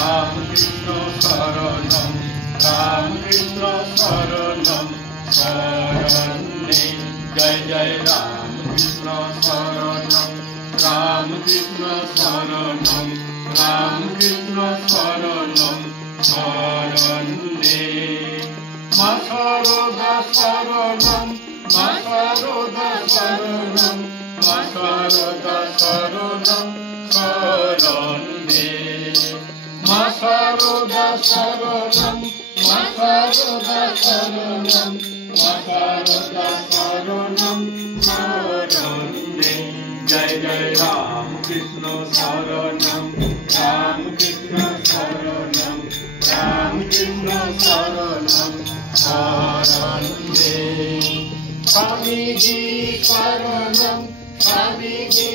রামকৃষ্ণ শরণম রামকৃষ্ণ শরণম শরণে জয় জয় রামকৃষ্ণ শরণম রামকৃষ্ণ শরণম রামকৃষ্ণ শরণম শরণে মা শারদা শরণম মা শারদা শরণম মা শারদা শরণম শরণে মা শারদা শরণম মা শারদা শরণম মা শারদা শরণম শরণে জয় জয় রামকৃষ্ণ শরণম রামকৃষ্ণ শরণম রামকৃষ্ণ শরণম শরণে স্বামীজি শরণম স্বামীজি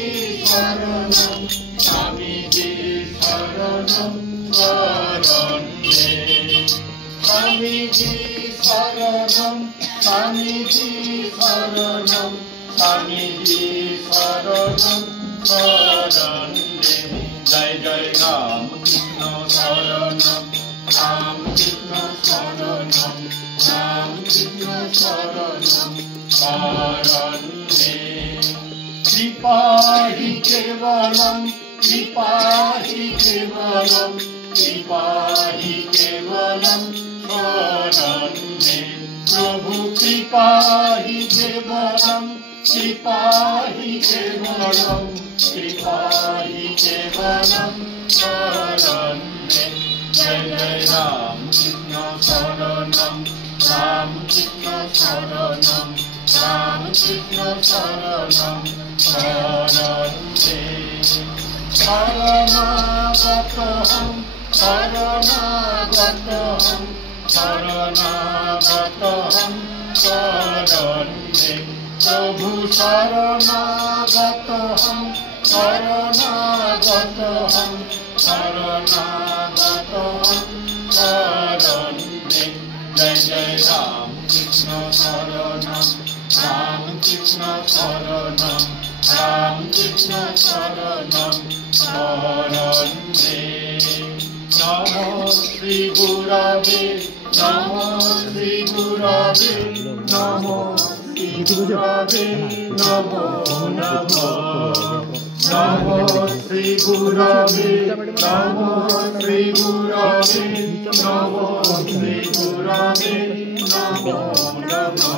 শরণম স্বামীজি শরণম শরণে স্বামীজি শরণম স্বামীজি শরণম স্বামীজি শরণম শরণে জয় জয় রামকৃষ্ণ শরণম রামকৃষ্ণ শরণম রামকৃষ্ণ শরণম শরণে কৃপাহি কেবলম কৃপাহি কেবলম কৃপাহি কেবলম শরণে প্রভু কৃপাহি কেবলম কৃপাহি কেবলম কৃপাহি কেবলম শরণে জয় জয় রামকৃষ্ণ শরণম রামকৃষ্ণ শরণম রামকৃষ্ণ শরণম শরণে শরণাগতহং শরণাগতহং শরণাগতহং শরণে প্রভু শরণাগতহং শরণাগতহং শরণাগতহং শরণে জয় জয় রামকৃষ্ণ শরণম রামকৃষ্ণ শরণম রামকৃষ্ণ শরণম শরণে নমো শ্রী গুরবে নমো শ্রী গুরবে নমো শ্রী গুরবে নমো নমো নমো শ্রী গুরবে নমো শ্রী গুরবে নমো শ্রী গুরবে নমো নমো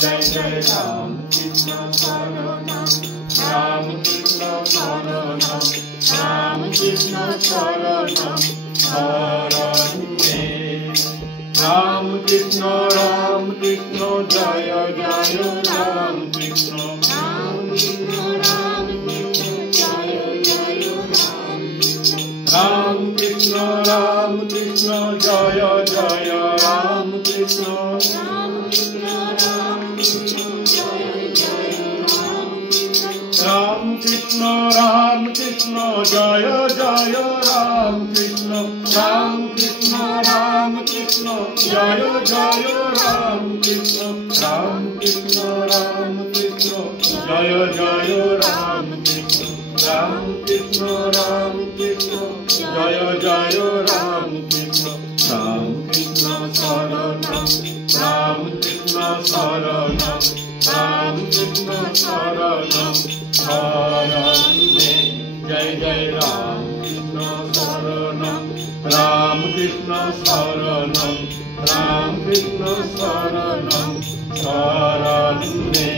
জয় জয় রামকৃষ্ণ শরণম রামকৃষ্ণ শরণম রামকৃষ্ণ শরণম শরণে রামকৃষ্ণ রামকৃষ্ণ জয় জয় রামকৃষ্ণ রামকৃষ্ণ রামকৃষ্ণ জয় জয় রামকৃষ্ণ রামকৃষ্ণ জয় জয় রামকৃষ্ণ রামকৃষ্ণ রামকৃষ্ণ জয় জয় রামকৃষ্ণ রামকৃষ্ণ জয় জয় রামকৃষ্ণ রামকৃষ্ণ রামকৃষ্ণ জয় জয় রামকৃষ্ণ রামকৃষ্ণ রামকৃষ্ণ জয় জয় রামকৃষ্ণ রামকৃষ্ণ রামকৃষ্ণ জয় জয় রামকৃষ্ণ রামকৃষ্ণ শরণম রামকৃষ্ণ শরণম রামকৃষ্ণ শরণম শরণে জয় জয় রামকৃষ্ণ শরণম রামকৃষ্ণ শরণম রামকৃষ্ণ শরণম শরণে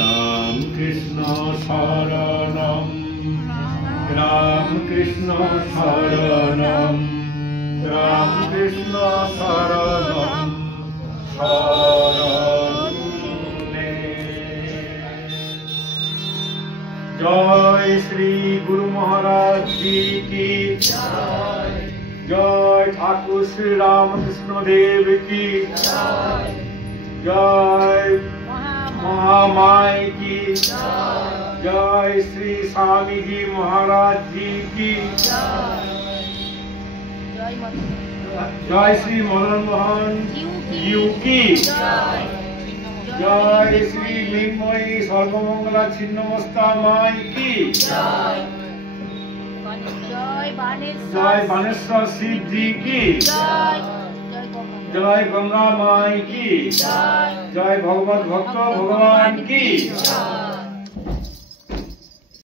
রামকৃষ্ণ শরণম রামকৃষ্ণ শরণম রামকৃষ্ণ শরণম শরণে জয় শ্রী গুরু মহারাজ জি কি জয় জয় ঠাকুর শ্রী রামকৃষ্ণ দেব কি জয় জয় महामाई की जय श्री स्वामी जी महाराज जी की जय श्री मदन मोहन जी की जय श्री मृन्मयी सर्वमंगला छिन्नमस्ता माई की जय बानेश्वर शिव जी की, जय गंगा माई की, जय भगवत भक्त भगवान की।